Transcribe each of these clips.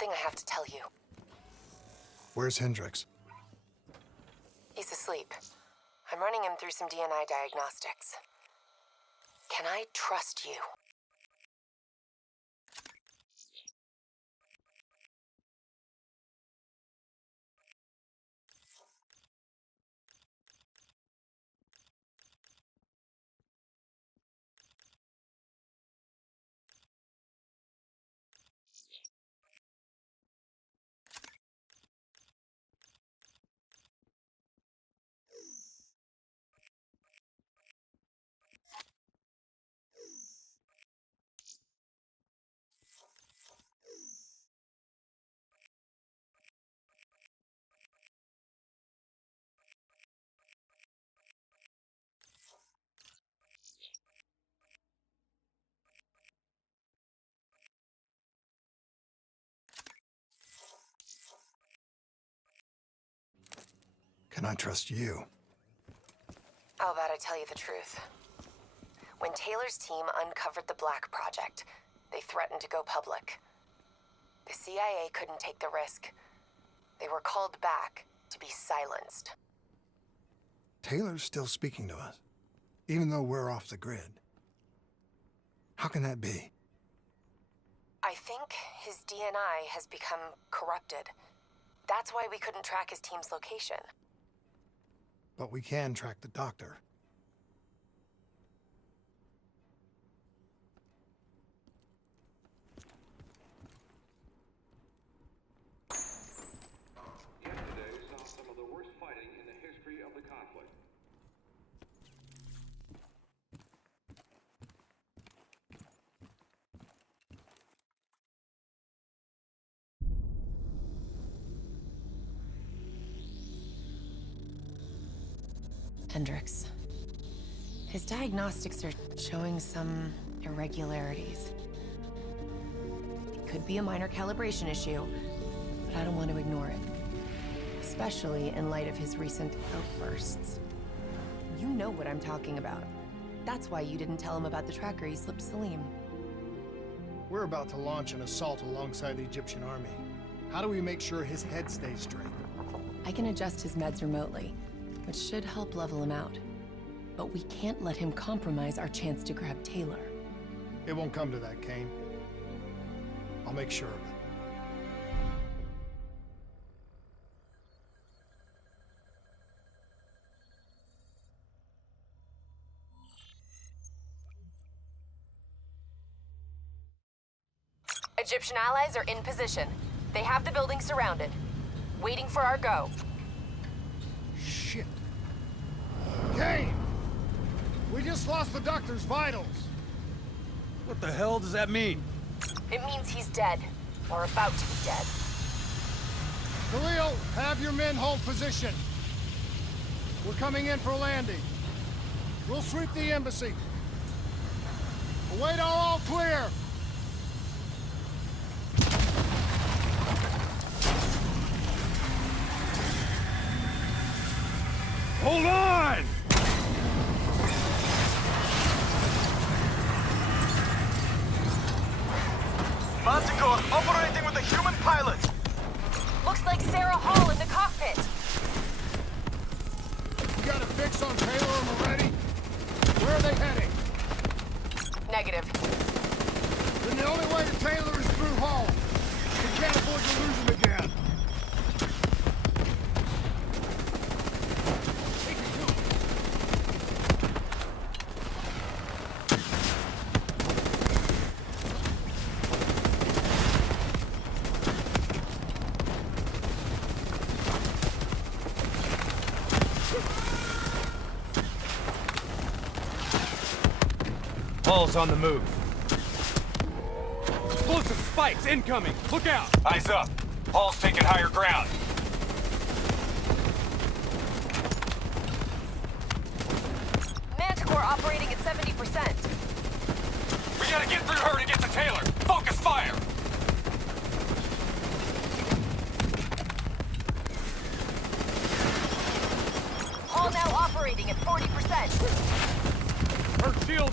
something I have to tell you. Where's Hendricks? He's asleep. I'm running him through some DNI diagnostics. Can I trust you? Can I trust you? How about I tell you the truth? When Taylor's team uncovered the Black Project, they threatened to go public. The CIA couldn't take the risk. They were called back to be silenced. Taylor's still speaking to us, even though we're off the grid. How can that be? I think his DNI has become corrupted. That's why we couldn't track his team's location. But we can track the doctor. Yesterday saw some of the worst fighting in the history of the conflict. Hendricks. His diagnostics are showing some irregularities. It could be a minor calibration issue, but I don't want to ignore it. Especially in light of his recent outbursts. You know what I'm talking about. That's why you didn't tell him about the tracker he slipped Salim. We're about to launch an assault alongside the Egyptian army. How do we make sure his head stays straight? I can adjust his meds remotely, which should help level him out. But we can't let him compromise our chance to grab Taylor. It won't come to that, Kane. I'll make sure of it. Egyptian allies are in position. They have the building surrounded. Waiting for our go. Shit. Kane! We just lost the doctor's vitals. What the hell does that mean? It means he's dead. Or about to be dead. Khalil, have your men hold position. We're coming in for a landing. We'll sweep the embassy. Await all clear. Hold on! Manticore operating with a human pilot. Looks like Sarah Hall in the cockpit. You got a fix on Taylor and Moretti? Where are they heading? Negative. Then the only way to Taylor is through Hall. We can't afford to lose him again. Hall's on the move. Explosive spikes incoming! Look out! Eyes up. Hall's taking higher ground. Manticore operating at 70%. We gotta get through her to get to Taylor. Focus fire. Hall now operating at 40%. Her shield!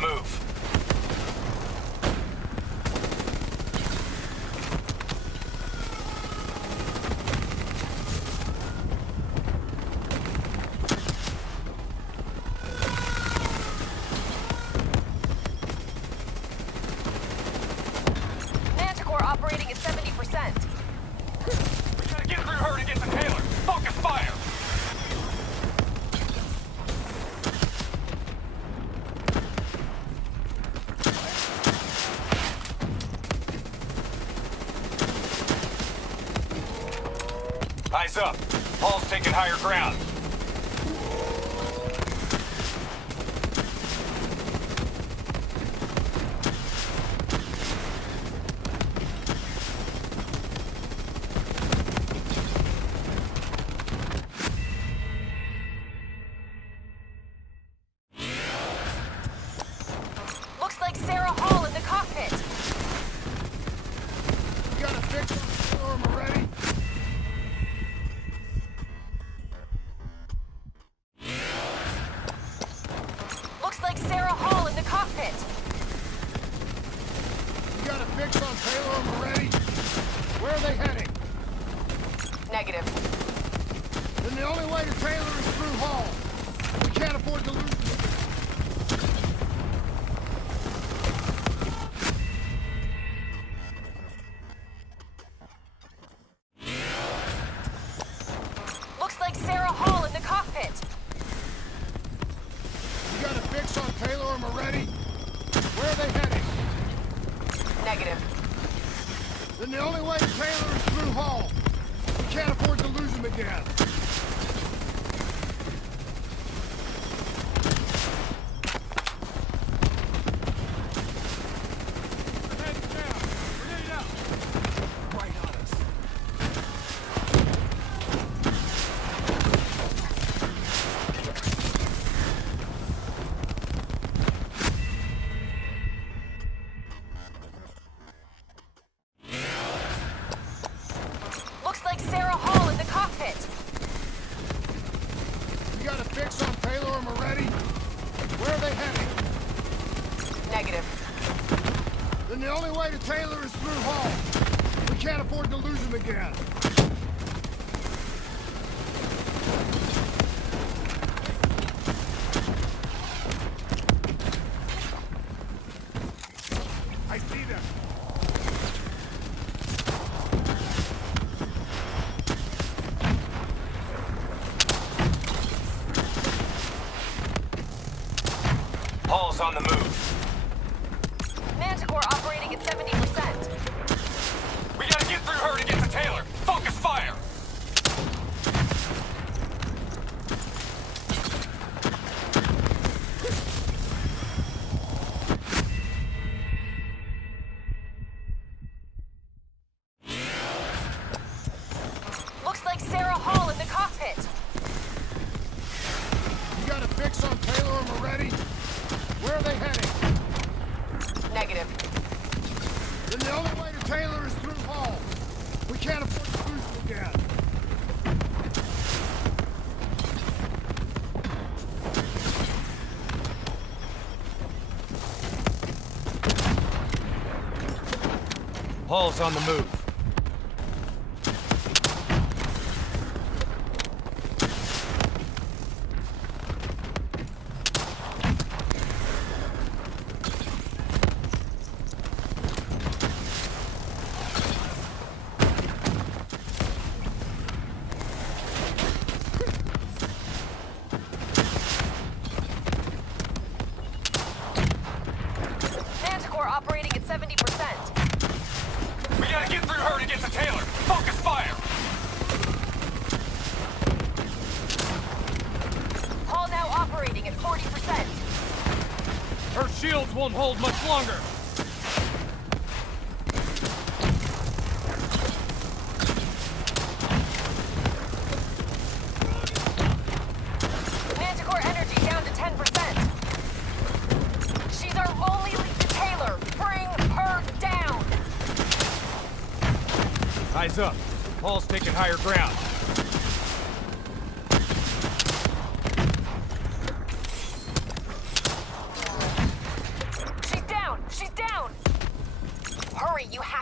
move. Manticore operating at 70%. We gotta get through her to get to Taylor. Focus fire! Eyes up. Paul's taking higher ground. Looks like Sarah Hall in the cockpit. You got a fix on Taylor and Moretti? Looks like Sarah Hall in the cockpit. You got a fix on Taylor and Moretti? Where are they heading? Negative. Then the only way to Taylor is through Hall. We can't afford to lose them. Looks like Sarah Hall in the cockpit. You got a fix on Taylor and Moretti? Where are they heading? Negative. Then the only way to Taylor is through Hall. We can't afford to lose them again. Heads down. Grenade out. Right on us. Looks like Sarah Hall in the cockpit. You got a fix on Taylor and Moretti? Where are they heading? Negative. Then the only way to Taylor is through Hall. We can't afford to lose them again. I see them. Paul's on the move. Manticore operating at 70%. We gotta get through her to get to Taylor. Focus fire! Looks like Sarah Hall in the cockpit. You got a fix on Taylor and Moretti? Where are they heading? Negative. Then the only way to Taylor is through Hall. We can't afford to lose them again. Paul's on the move. Manticore operating at 70%. We gotta get through her to get to Taylor. Focus fire! Hall now operating at 40%. Her shields won't hold much longer. Manticore energy down to 10%. She's our only lead to Taylor. Bring her down. Eyes up. Paul's taking higher ground.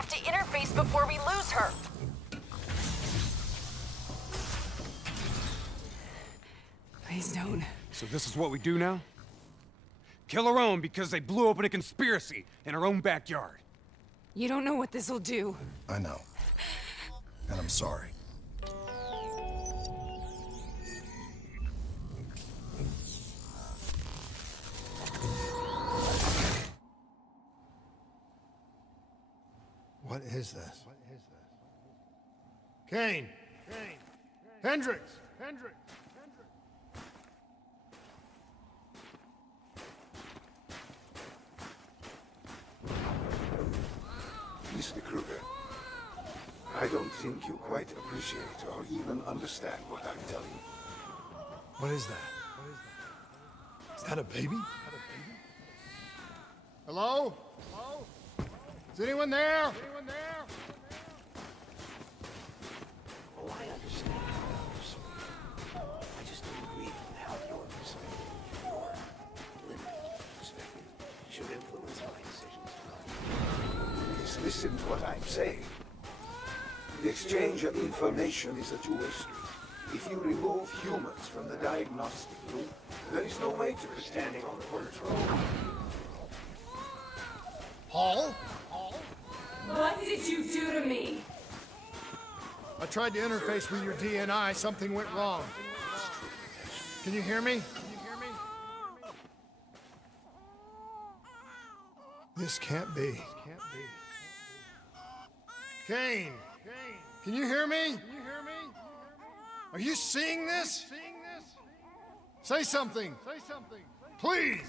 have to interface before we lose her. Please don't. So this is what we do now? Kill our own because they blew open a conspiracy in our own backyard. You don't know what this'll do. I know. And I'm sorry. What is this? Kane! Hendricks! Mr. Kruger, I don't think you quite appreciate or even understand what I'm telling you. What is that? Is that a baby? Hello? Is anyone there? Oh, I understand. I just don't agree with how your perspective, your limited perspective, should influence my decisions. Please listen to what I'm saying. The exchange of information is a two-way street. If you remove humans from the diagnostic loop, there is no way to standing on the corner's road. Paul? What did you do to me? I tried to interface with your DNI. Something went wrong. Can you hear me? This can't be. Kane! Can you hear me? Are you seeing this? Say something. Please.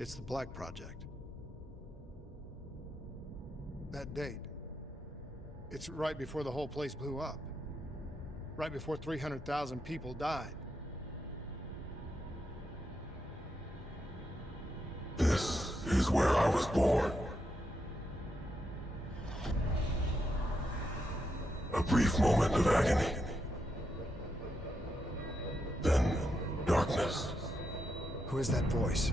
It's the Black Project. That date. It's right before the whole place blew up. Right before 300,000 people died. This is where I was born. A brief moment of agony. Then darkness. Who is that voice?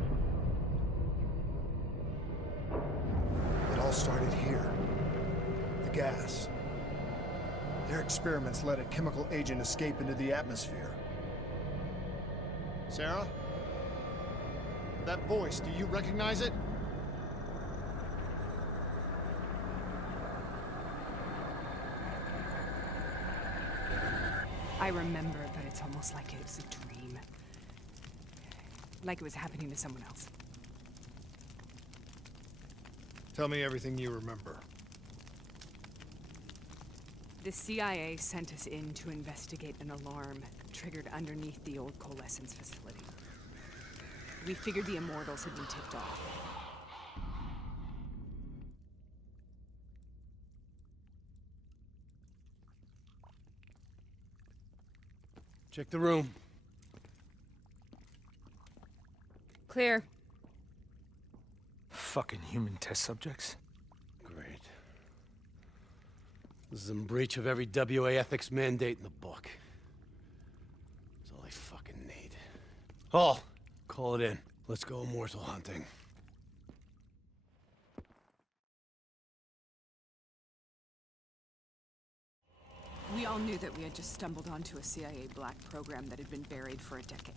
It all started here. The gas. Their experiments let a chemical agent escape into the atmosphere. Sarah? That voice, do you recognize it? I remember, but it's almost like it was a dream. Like it was happening to someone else. Tell me everything you remember. The CIA sent us in to investigate an alarm triggered underneath the old coalescence facility. We figured the Immortals had been tipped off. Check the room. Clear. Fucking human test subjects. Great. This is in breach of every WA ethics mandate in the book. That's all I fucking need. Hall, call it in. Let's go immortal hunting. We all knew that we had just stumbled onto a CIA black program that had been buried for a decade.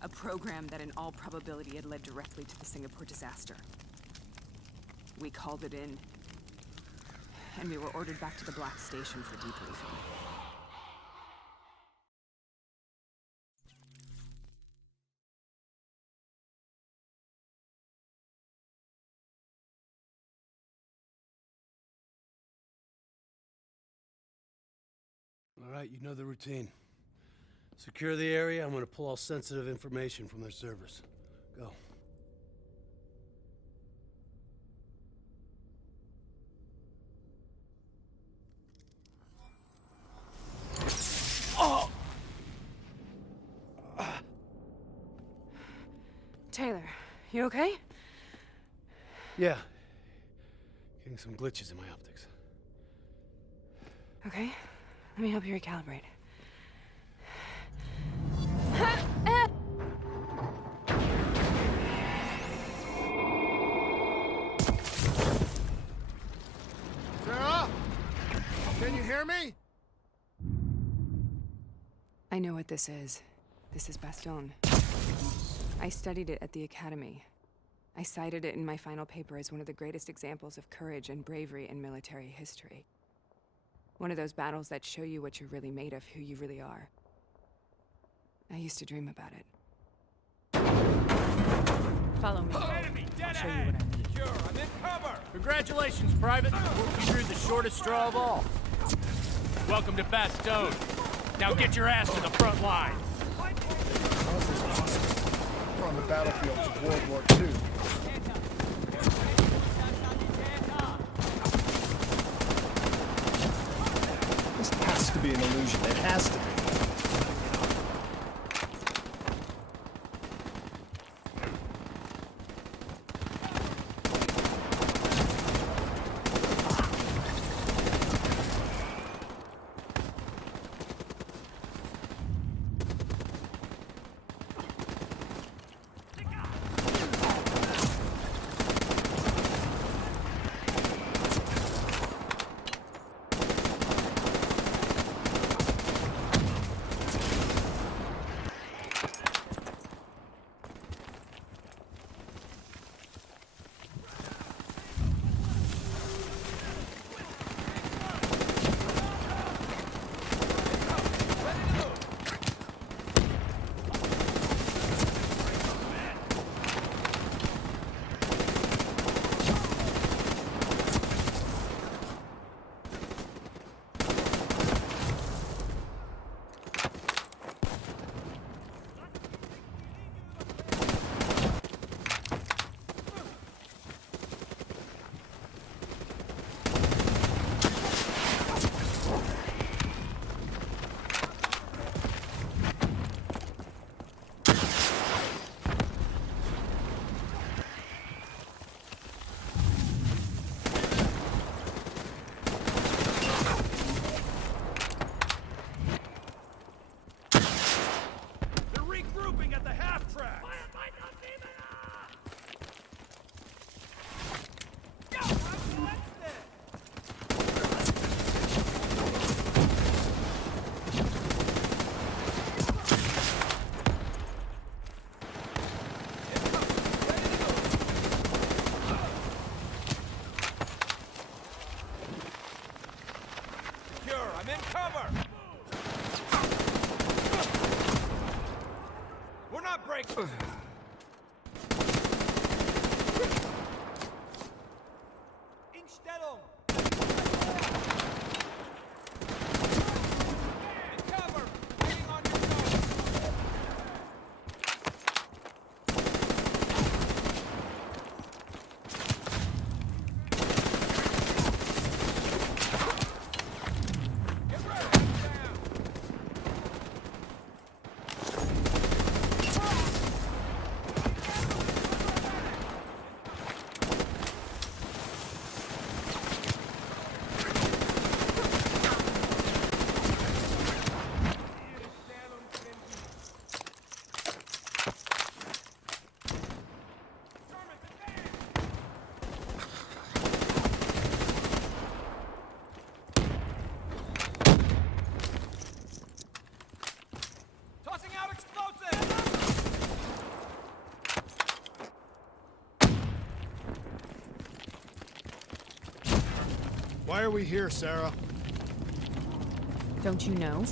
A program that in all probability had led directly to the Singapore disaster. We called it in, and we were ordered back to the Black Station for debriefing. All right, you know the routine. Secure the area. I'm gonna pull all sensitive information from their servers. Go. Taylor, you okay? Yeah. Getting some glitches in my optics. Okay, let me help you recalibrate. Sarah? Can you hear me? I know what this is. This is Bastion. I studied it at the Academy. I cited it in my final paper as one of the greatest examples of courage and bravery in military history. One of those battles that show you what you're really made of, who you really are. I used to dream about it. Follow me. Enemy dead I'll show you ahead. what I need. Secure. I'm in cover. Congratulations, Private. You drew the shortest straw of all. Welcome to Bastogne. Now get your ass to the front line. How is this possible? We're on the battlefields of World War II. This has to be an illusion. It has to be. They're regrouping at the half track. Secure. I'm in cover. We're not breaking. Instellung. In cover. Waiting on your zone. Get ready. Down. Tossing out explosives! Why are we here, Sarah? Don't you know?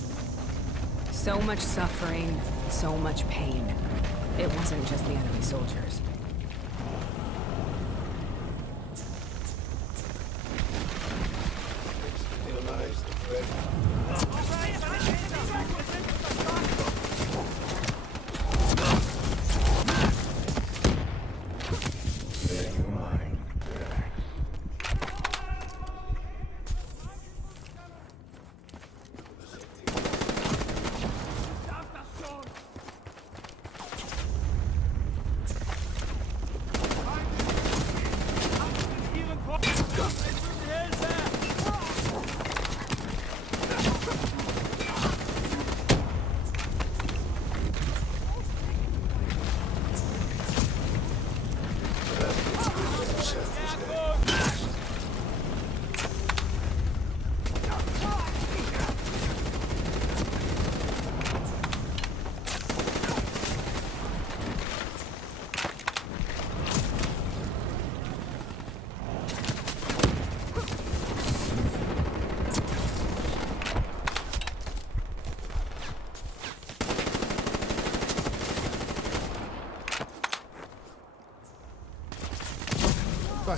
So much suffering, so much pain. It wasn't just the enemy soldiers. Minimize the threat. Make your mind back.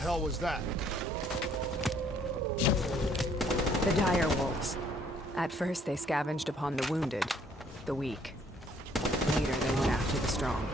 hell was that? The dire wolves. At first, they scavenged upon the wounded, the weak. Later, they went after the strong.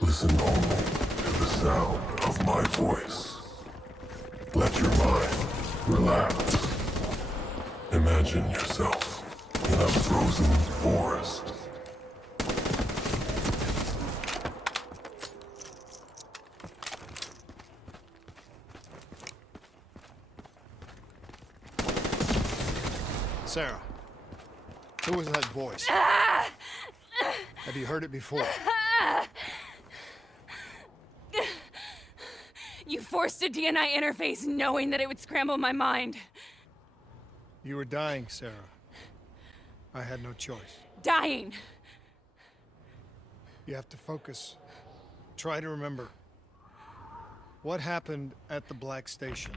Listen only to the sound of my voice. Let your mind relax. Imagine yourself in a frozen forest. Sarah, who was that voice? Have you heard it before? You forced a DNI interface knowing that it would scramble my mind. You were dying, Sarah. I had no choice. Dying. You have to focus. Try to remember. What happened at the Black Station?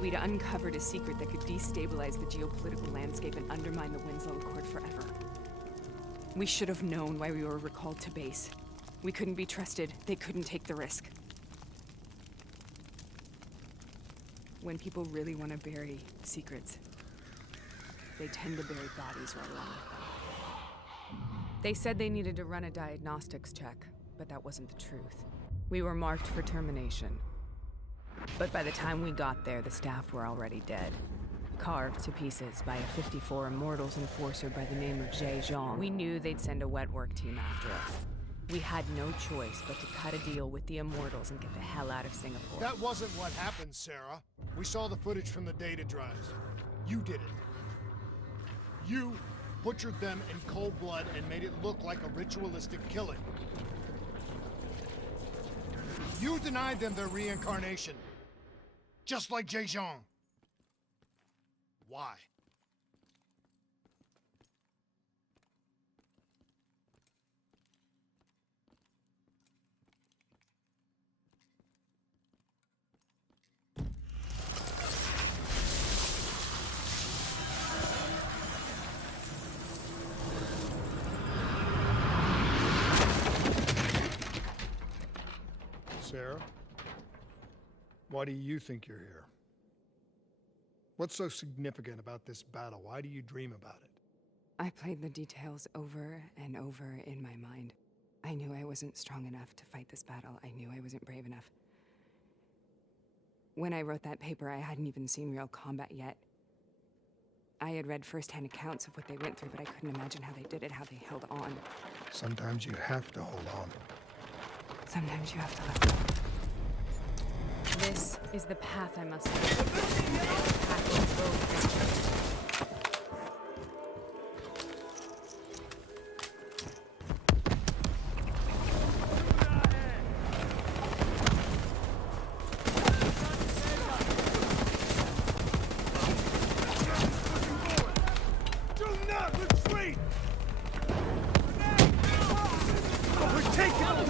We'd uncovered a secret that could destabilize the geopolitical landscape and undermine the Winslow Accord forever. We should have known why we were recalled to base. We couldn't be trusted. They couldn't take the risk. When people really want to bury secrets, they tend to bury bodies right along with them. They said they needed to run a diagnostics check, but that wasn't the truth. We were marked for termination. But by the time we got there, the staff were already dead. Carved to pieces by a 54 Immortals enforcer by the name of Jay Zhang. We knew they'd send a wet work team after us. We had no choice but to cut a deal with the Immortals and get the hell out of Singapore. That wasn't what happened, Sarah. We saw the footage from the data drives. You did it. You butchered them in cold blood and made it look like a ritualistic killing. You denied them their reincarnation. Just like Jay Zhang. Why? Sarah? Why do you think you're here? What's so significant about this battle? Why do you dream about it? I played the details over and over in my mind. I knew I wasn't strong enough to fight this battle. I knew I wasn't brave enough. When I wrote that paper, I hadn't even seen real combat yet. I had read firsthand accounts of what they went through, but I couldn't imagine how they did it, how they held on. Sometimes you have to hold on. Sometimes you have to let go. This is the path I must take. The path will go forward. We're taking them!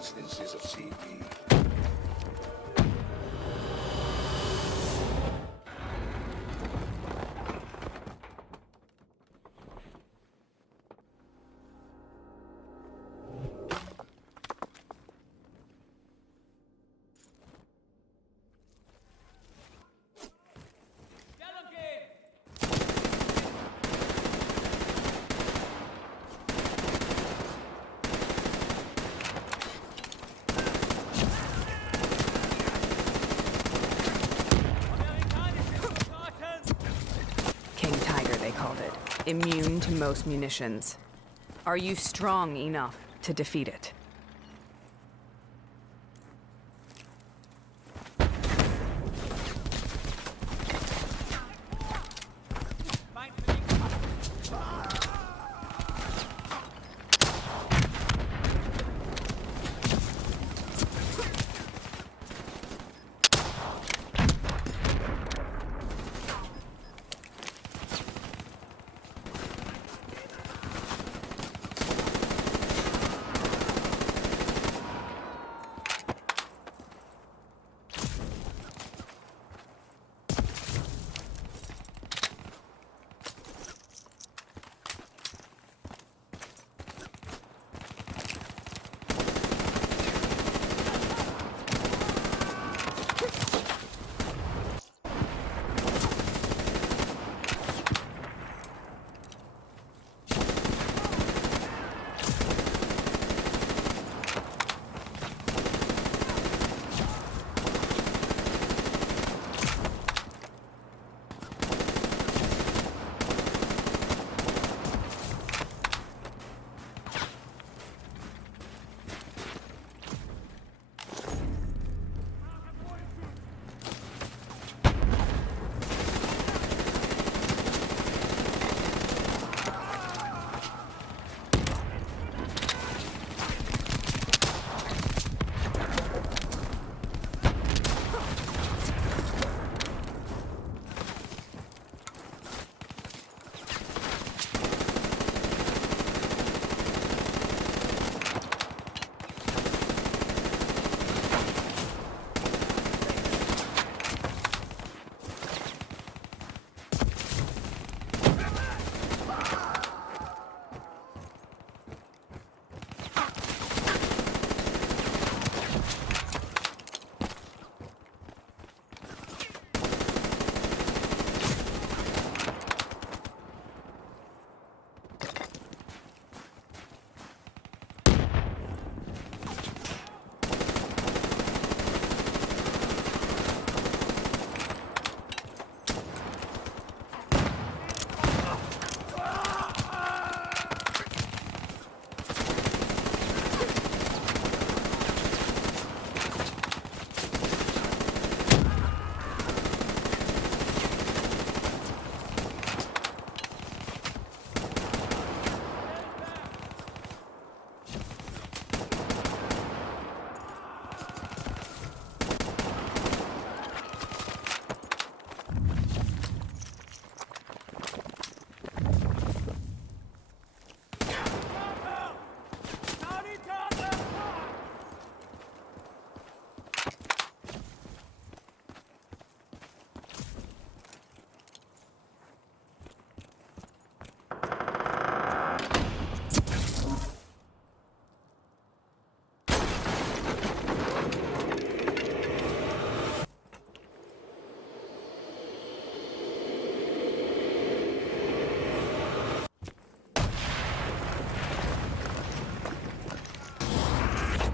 instances of CP. King Tiger, they called it. Immune to most munitions. Are you strong enough to defeat it?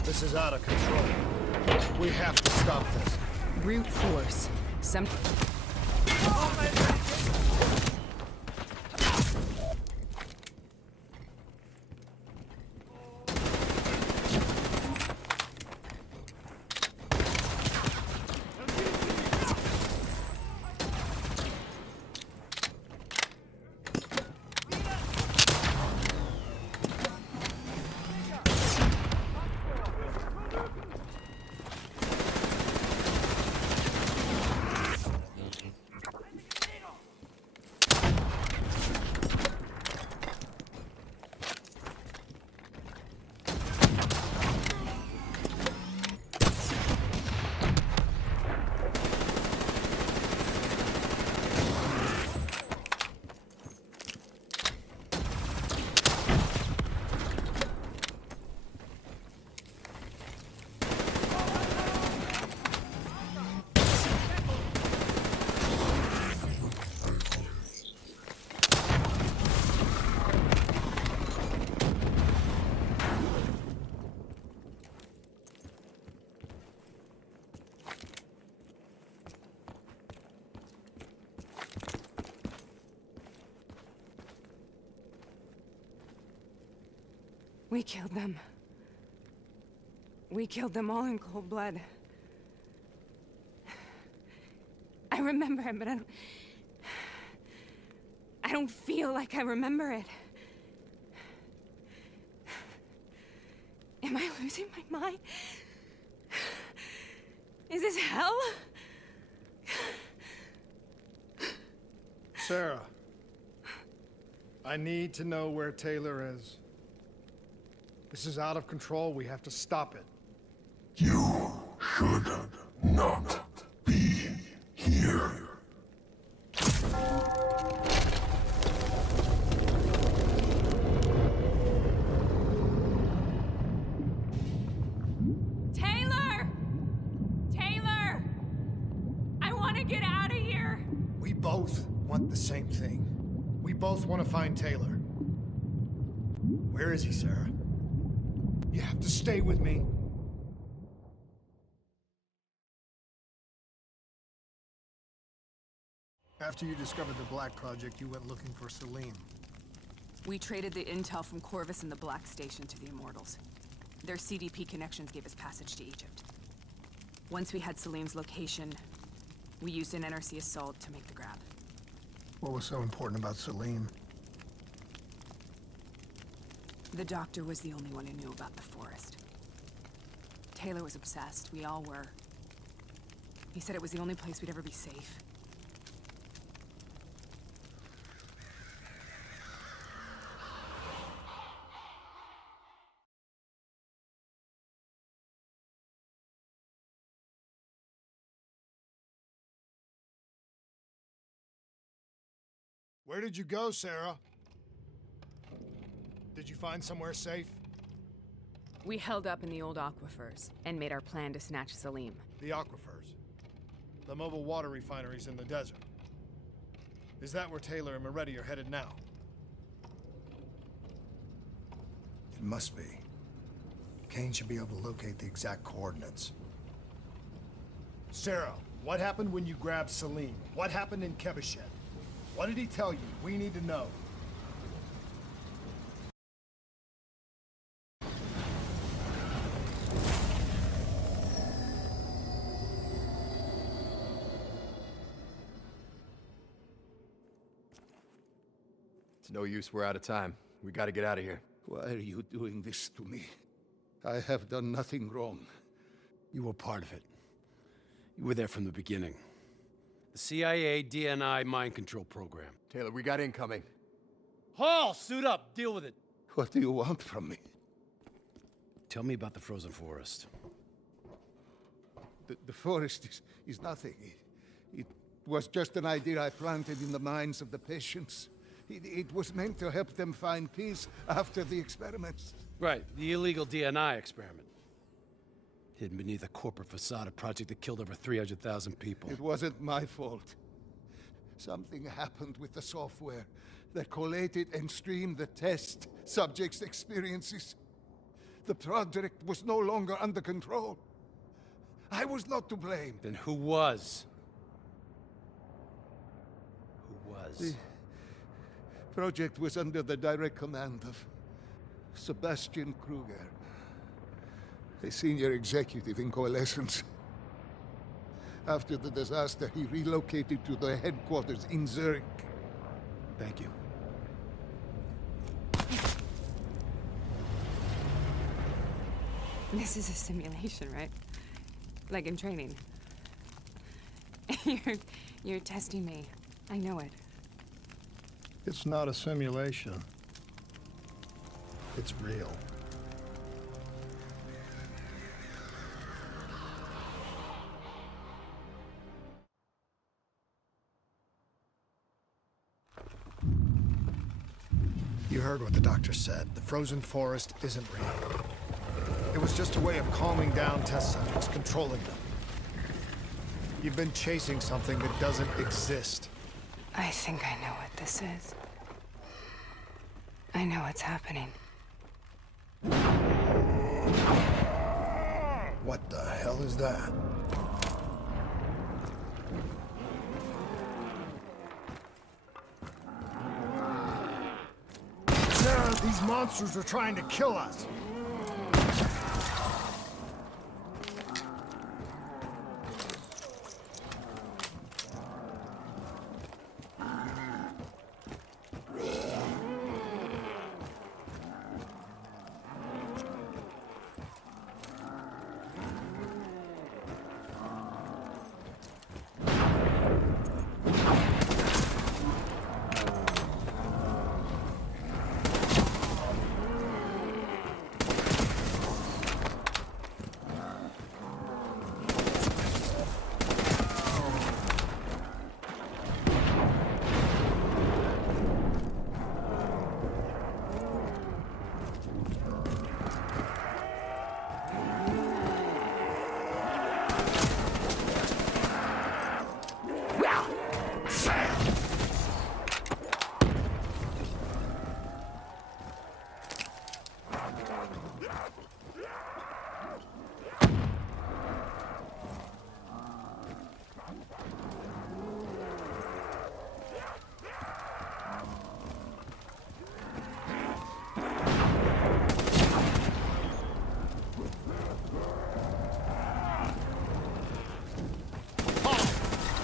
This is out of control. We have to stop this. Brute force. Some... We killed them. We killed them all in cold blood. I remember it, but I don't feel like I remember it. Am I losing my mind? Is this hell? Sarah, I need to know where Taylor is. This is out of control. We have to stop it. You should not be here. Taylor! Taylor! I want to get out of here! We both want the same thing. We both want to find Taylor. Where is he, Sarah? You have to stay with me. After you discovered the Black Project, you went looking for Salim. We traded the intel from Corvus and the Black Station to the Immortals. Their CDP connections gave us passage to Egypt. Once we had Salim's location, we used an NRC assault to make the grab. What was so important about Salim? The doctor was the only one who knew about the forest. Taylor was obsessed. We all were. He said it was the only place we'd ever be safe. Where did you go, Sarah? Did you find somewhere safe? We held up in the old aquifers and made our plan to snatch Salim. The aquifers. The mobile water refineries in the desert. Is that where Taylor and Moretti are headed now? It must be. Kane should be able to locate the exact coordinates. Sarah, what happened when you grabbed Salim? What happened in Kebashet? What did he tell you? We need to know. It's no use, we're out of time. We gotta get out of here. Why are you doing this to me? I have done nothing wrong. You were part of it. You were there from the beginning. The CIA DNI mind control program. Taylor, we got incoming. Hall, suit up. Deal with it. What do you want from me? Tell me about the frozen forest. The forest is nothing. It was just an idea I planted in the minds of the patients. It was meant to help them find peace after the experiments. Right, the illegal DNI experiment. Hidden beneath a corporate facade, a project that killed over 300,000 people. It wasn't my fault. Something happened with the software that collated and streamed the test subjects' experiences. The project was no longer under control. I was not to blame. Then who was? Who was? The project was under the direct command of Sebastian Kruger, a senior executive in Coalescence. After the disaster, he relocated to the headquarters in Zurich. Thank you. This is a simulation, right? Like in training. You're testing me. I know it. It's not a simulation. It's real. You heard what the doctor said. The frozen forest isn't real. It was just a way of calming down test subjects, controlling them. You've been chasing something that doesn't exist. I think I know what this is. I know what's happening. What the hell is that? Sarah, these monsters monsters are trying to kill us.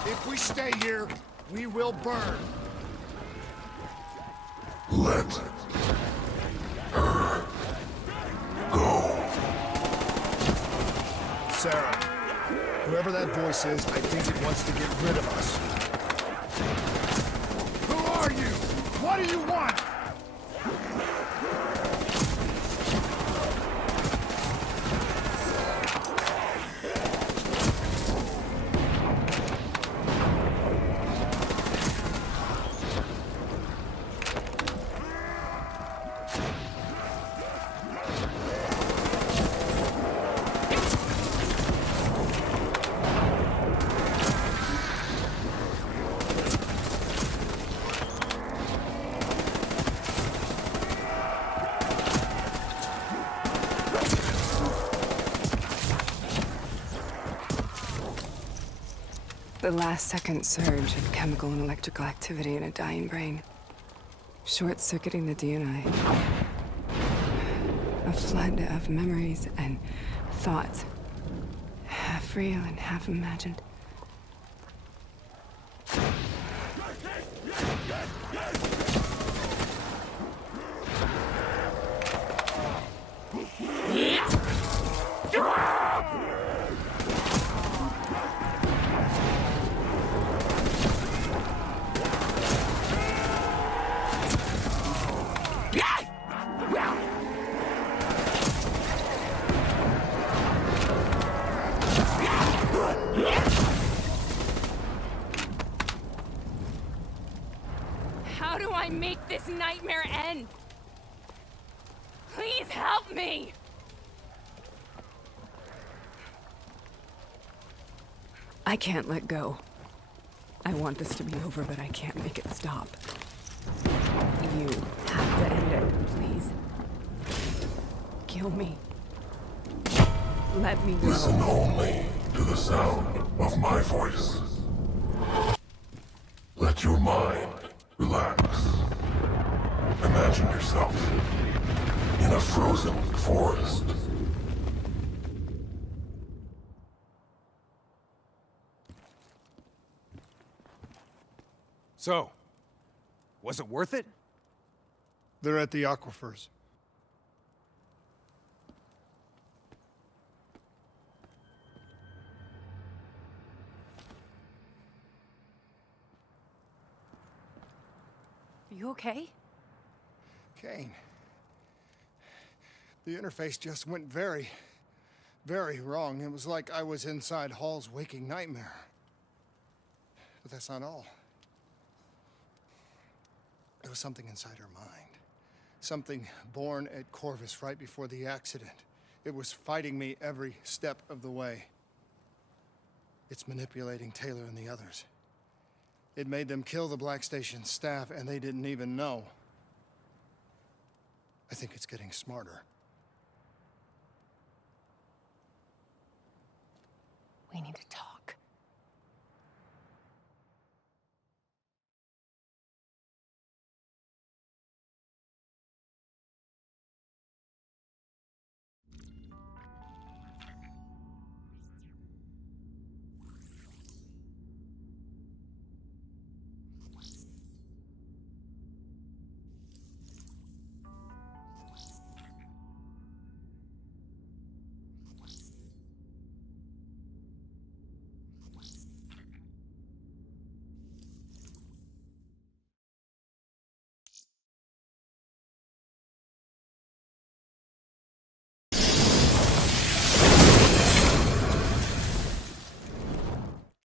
If we stay here, we will burn. Let her go. Sarah, whoever that voice is, I think it wants to get rid of us. Who are you? What do you want? The last second surge of chemical and electrical activity in a dying brain. Short-circuiting the DNA. A flood of memories and thoughts. Half real and half imagined. How do I make this nightmare end? Please help me! I can't let go. I want this to be over, but I can't make it stop. You have to end it, please. Kill me. Let me go. Listen only to the sound of my voice. Let your mind relax. Imagine yourself in a frozen forest. So, was it worth it? They're at the aquifers. Are you okay? Kane. The interface just went very, very wrong. It was like I was inside Hall's waking nightmare. But that's not all. There was something inside her mind. Something born at Corvus right before the accident. It was fighting me every step of the way. It's manipulating Taylor and the others. It made them kill the Black Station staff, and they didn't even know. I think it's getting smarter. We need to talk.